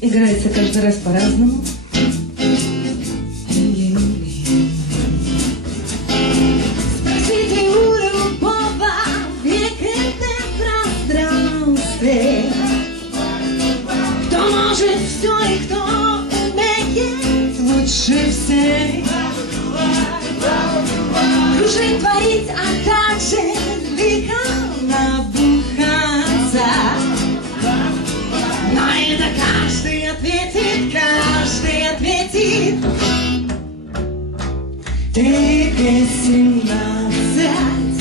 Играется каждый раз по-разному. Кружить, творить, а также лихо набухаться. Но это каждый ответит, каждый ответит. Ты семнадцать,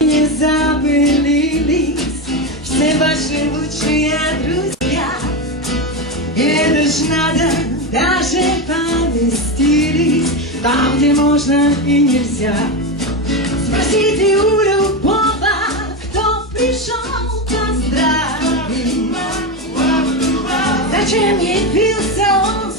не забылились Все ваши лучшие друзья это ж надо, даже поместились Там, где можно и нельзя. Спросите у любого, кто пришел поздравить. Зачем явился он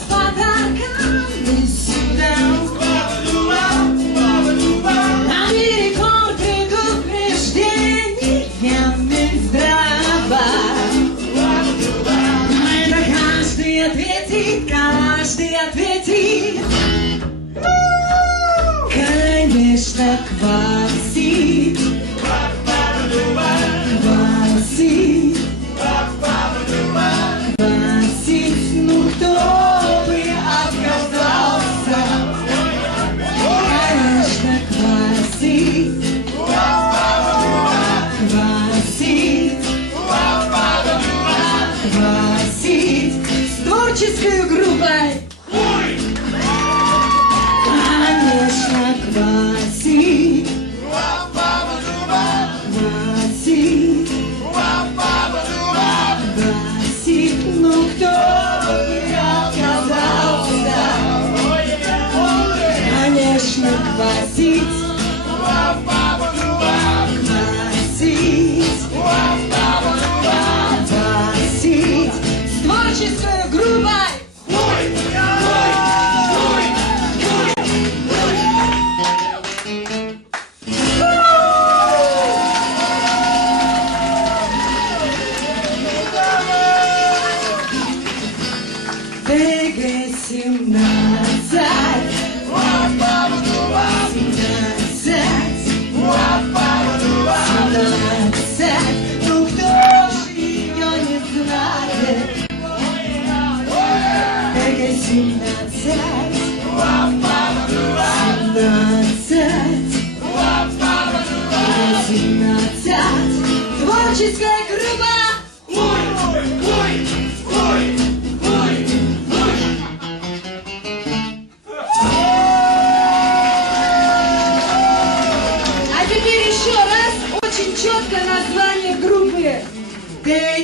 find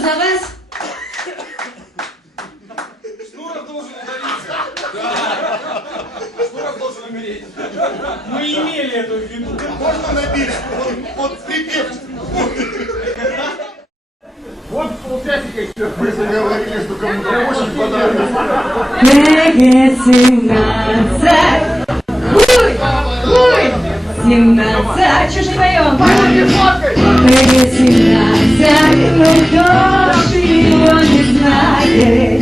За вас. Шнуров должен удалиться. Да. Шнуров должен умереть. Мы имели эту вину. Можно набить Вот под припев? Вот полчасика еще. Мы заговорили, что кому-то очень понравилось. Семнадцать. Чё ж не поем? Эге семнадцать. Ну кто ж его не знает?